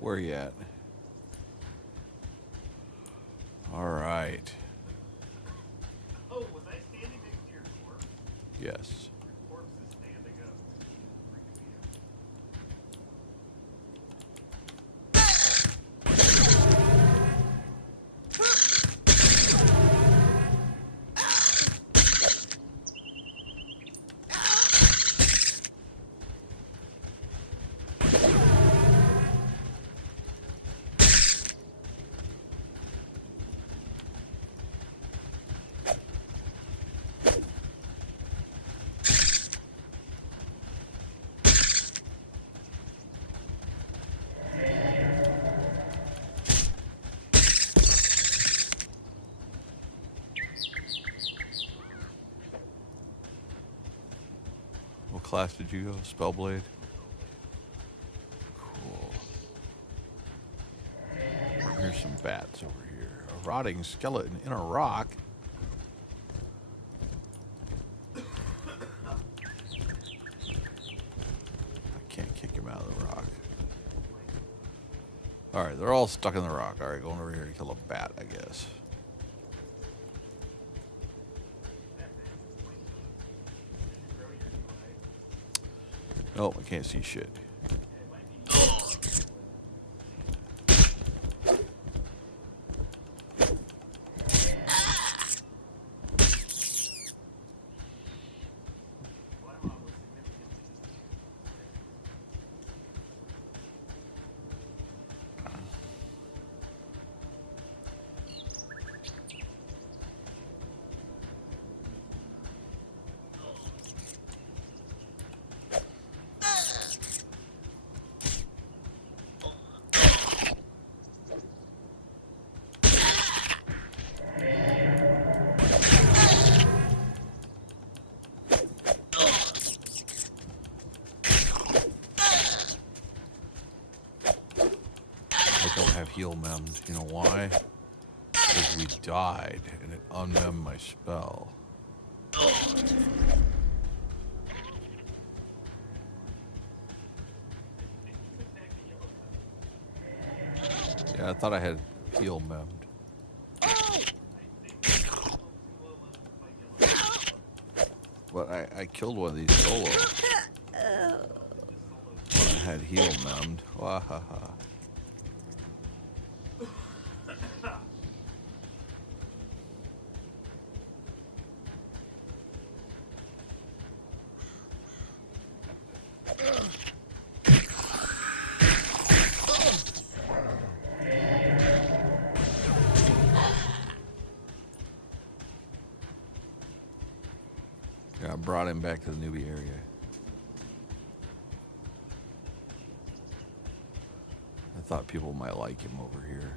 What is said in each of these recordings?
Where you at? All right. Oh, was I standing next to your corpse? Yes. Your corpse is standing up. Freaking me out. What class did you go? Spellblade? Cool. Here's some bats over here. A rotting skeleton in a rock. I can't kick him out of the rock. Alright, they're all stuck in the rock. Alright, going over here to kill a bat, I guess. Nope, I can't see shit. I don't have heal memmed. You know why? Because we died and it unmemmed my spell. Yeah, I thought I had heal memmed. But I killed one of these solo when I had heal memmed. Wahaha. Yeah, I brought him back to the newbie area. I thought people might like him over here.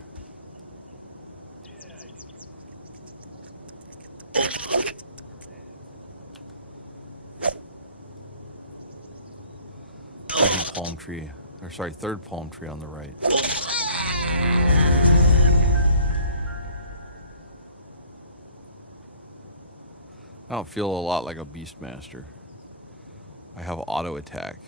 Second palm tree, or sorry, third palm tree on the right. I don't feel a lot like a Beastmaster. I have auto attack.